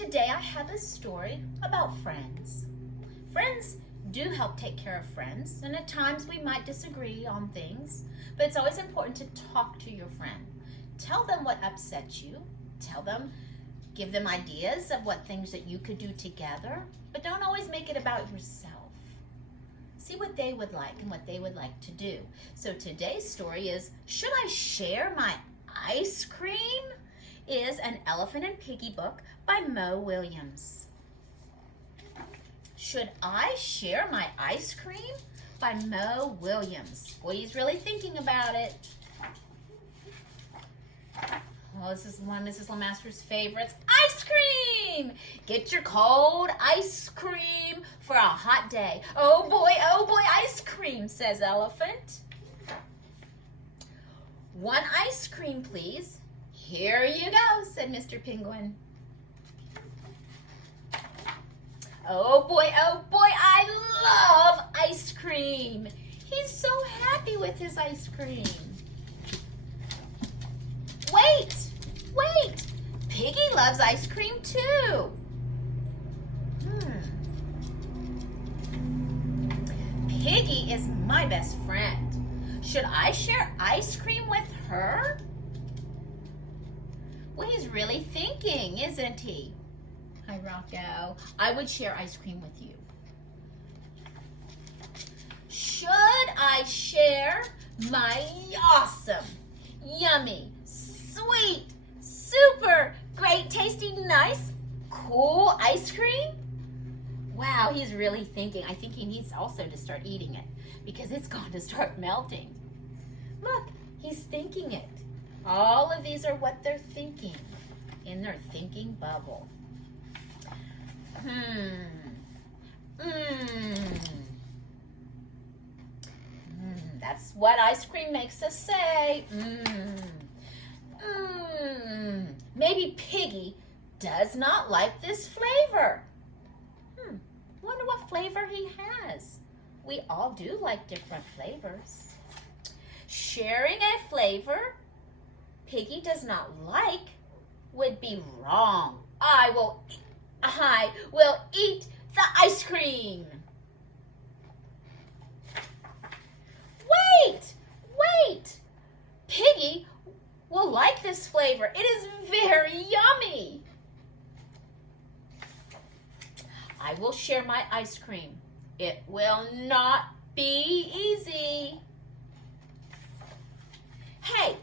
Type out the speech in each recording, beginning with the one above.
today I have a story about friends. Friends do help take care of friends, and at times we might disagree on things, but it's always important to talk to your friend. Tell them what upsets you. Give them ideas of what things that you could do together, but don't always make it about yourself. See what they would like and what they would like to do. So today's story is, Should I Share My Ice Cream? Is an Elephant and Piggie book by Mo Williams. Should I Share My Ice Cream? By Mo Williams. Boy, he's really thinking about it. Well, this is one of Mrs. Lemaster's favorites. Ice cream! Get your cold ice cream for a hot day. Oh boy, ice cream, says Elephant. One ice cream, please. Here you go, said Mr. Penguin. Oh boy, I love ice cream. He's so happy with his ice cream. Wait, Piggie loves ice cream too. Piggie is my best friend. Should I share ice cream with her? Well, he's really thinking, isn't he? Hi, Rocco. I would share ice cream with you. Should I share my awesome, yummy, sweet, super great tasting, nice, cool ice cream? Wow, he's really thinking. I think he needs also to start eating it because it's going to start melting. Look, he's thinking it. All of these are what they're thinking in their thinking bubble. That's what ice cream makes us say. Maybe Piggie does not like this flavor. Wonder what flavor he has. We all do like different flavors. Sharing a flavor Piggie does not like would be wrong. I will eat the ice cream. Wait! Piggie will like this flavor. It is very yummy. I will share my ice cream. It will not be easy. Hey,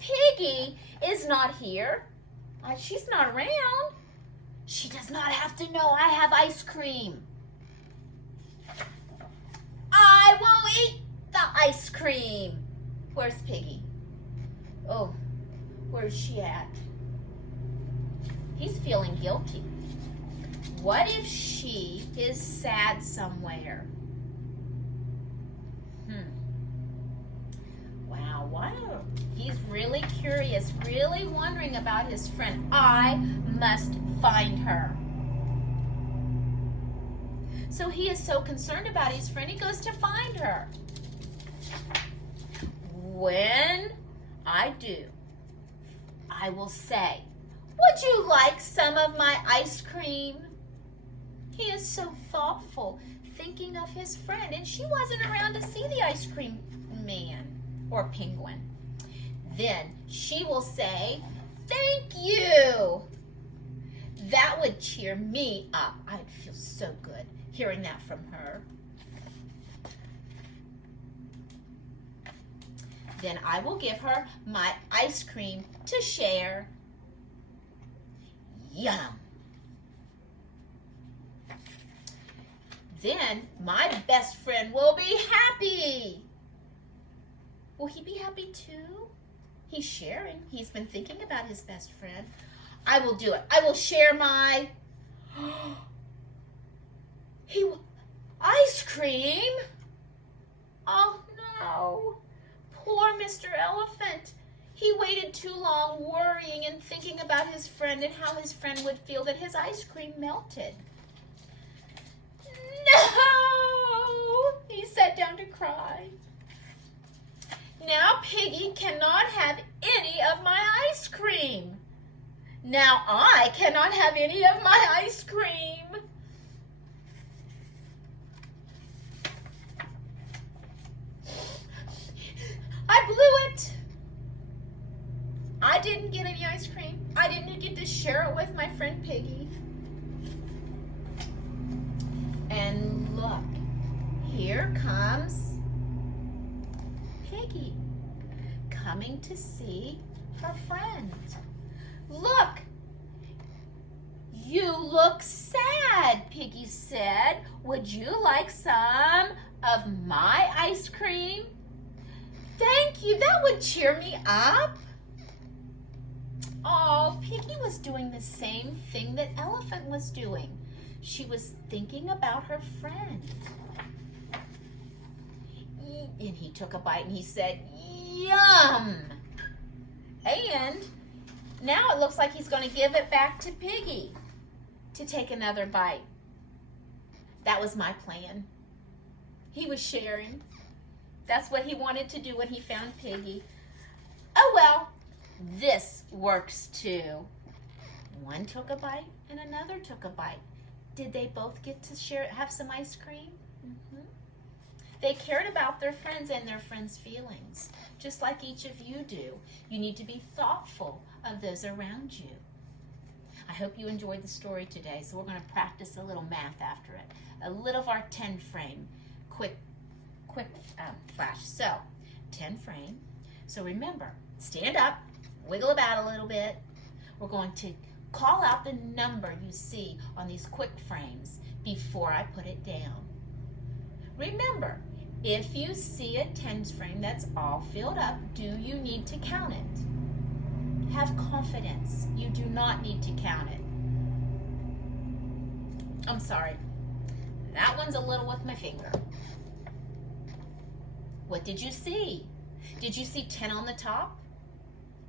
Piggie is not here. She's not around. She does not have to know I have ice cream. I will eat the ice cream. Where's Piggie? Oh, where's she at? He's feeling guilty. What if she is sad somewhere? Wow, he's really curious, really wondering about his friend. I must find her. So he is so concerned about his friend, he goes to find her. When I do, I will say, would you like some of my ice cream? He is so thoughtful, thinking of his friend, and she wasn't around to see the ice cream man or penguin. Then she will say, thank you. That would cheer me up. I'd feel so good hearing that from her. Then I will give her my ice cream to share. Yum. Then my best friend will be happy. Will he be happy too? He's sharing. He's been thinking about his best friend. I will do it. I will share my ice cream. Oh no. Poor Mr. Elephant. He waited too long worrying and thinking about his friend and how his friend would feel that his ice cream melted. No! He sat down to cry. Now Piggie cannot have any of my ice cream. Now I cannot have any of my ice cream. I blew it. I didn't get any ice cream. I didn't get to share it with my friend Piggy. And look, here comes Piggy coming to see her friend. Look, you look sad, Piggy said. Would you like some of my ice cream? Thank you, that would cheer me up. Oh, Piggy was doing the same thing that Elephant was doing. She was thinking about her friend. And he took a bite and he said, yum! And now it looks like he's going to give it back to Piggy to take another bite. That was my plan. He was sharing. That's what he wanted to do when he found Piggy. Oh well, this works too. One took a bite and another took a bite. Did they both get to share, have some ice cream? Mm-hmm. They cared about their friends and their friends' feelings, just like each of you do. You need to be thoughtful of those around you. I hope you enjoyed the story today, so we're going to practice a little math after it. A little of our 10 frame, quick flash. So, 10 frame. So remember, stand up, wiggle about a little bit. We're going to call out the number you see on these quick frames before I put it down. Remember, if you see a 10 frame that's all filled up, do you need to count it? Have confidence. You do not need to count it. I'm sorry. That one's a little with my finger. What did you see? Did you see 10 on the top?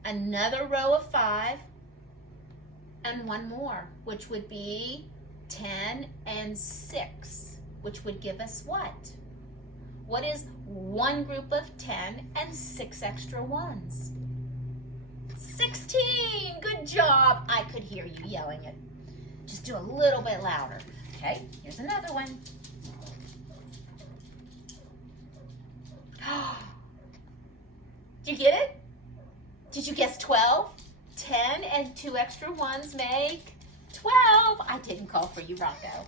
Another row of 5 and one more, which would be 10 and 6, which would give us what? What is one group of 10 and 6 extra ones? 16! Good job! I could hear you yelling it. Just do a little bit louder. Okay, here's another one. Did you get it? Did you guess 12? 10 and 2 extra ones make 12. I didn't call for you, Rocco.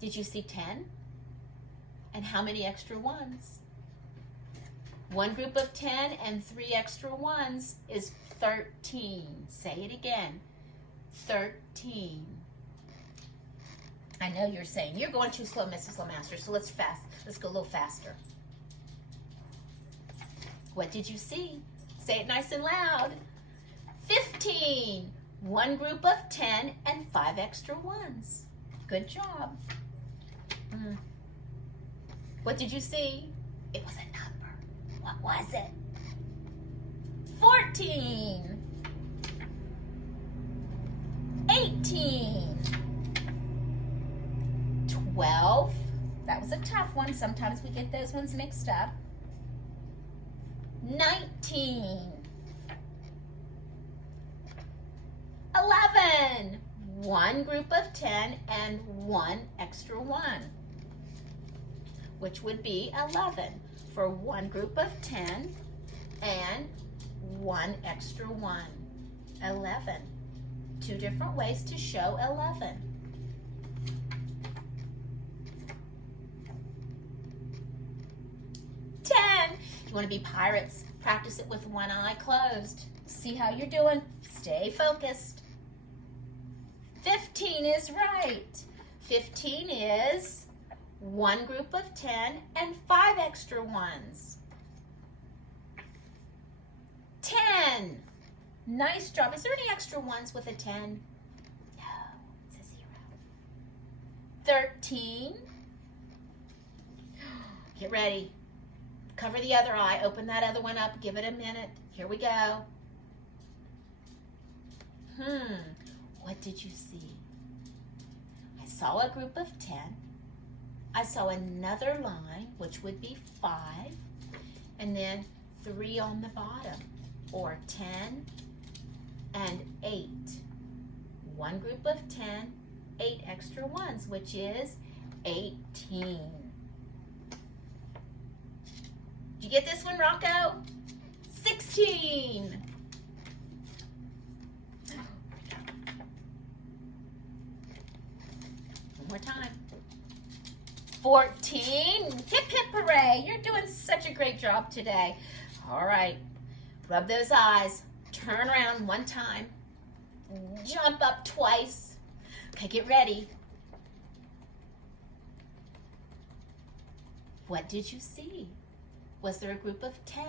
Did you see 10? And how many extra ones? One group of 10 and 3 extra ones is 13. Say it again. 13. I know you're saying, you're going too slow, Mrs. Lemaster, so let's go a little faster. What did you see? Say it nice and loud. 15. One group of 10 and 5 extra ones. Good job. What did you see? It was a number. What was it? 14. 18. 12. That was a tough one. Sometimes we get those ones mixed up. 19. 11. One group of 10 and 1 extra 1, which would be 11 for one group of 10 and 1 extra 1. 11. Two different ways to show 11. You want to be pirates, practice it with one eye closed. See how you're doing. Stay focused. 15 is right. 15 is one group of 10 and 5 extra ones. 10. Nice job. Is there any extra ones with a 10? No, it's a 0. 13. Get ready. Cover the other eye. Open that other one up. Give it a minute. Here we go. What did you see? I saw a group of 10. I saw another line, which would be 5. and then 3 on the bottom, or 10 and 8. One group of 10, 8 extra ones, which is 18. Did you get this one, Rocco? 16. One more time. 14. Hip, hip, hooray. You're doing such a great job today. All right. Rub those eyes. Turn around one time. Jump up twice. Okay, get ready. What did you see? Was there a group of 10?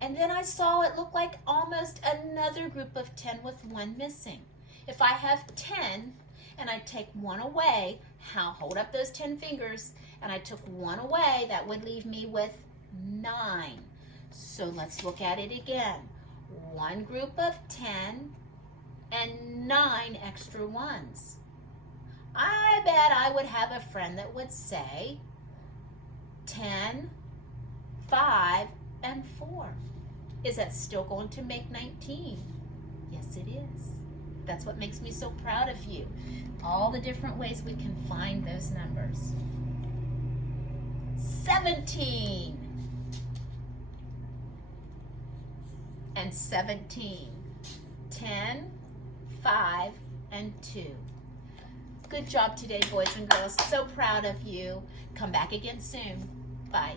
And then I saw it look like almost another group of 10 with 1 missing. If I have 10 and I take 1 away, hold up those 10 fingers, and I took 1 away, that would leave me with 9. So let's look at it again. 1 group of 10 and 9 extra ones. I bet I would have a friend that would say 10, 5, and 4. Is that still going to make 19? Yes, it is. That's what makes me so proud of you. All the different ways we can find those numbers. 17 and 17. 10, 5, and 2. Good job today, boys and girls. So proud of you. Come back again soon. Bye.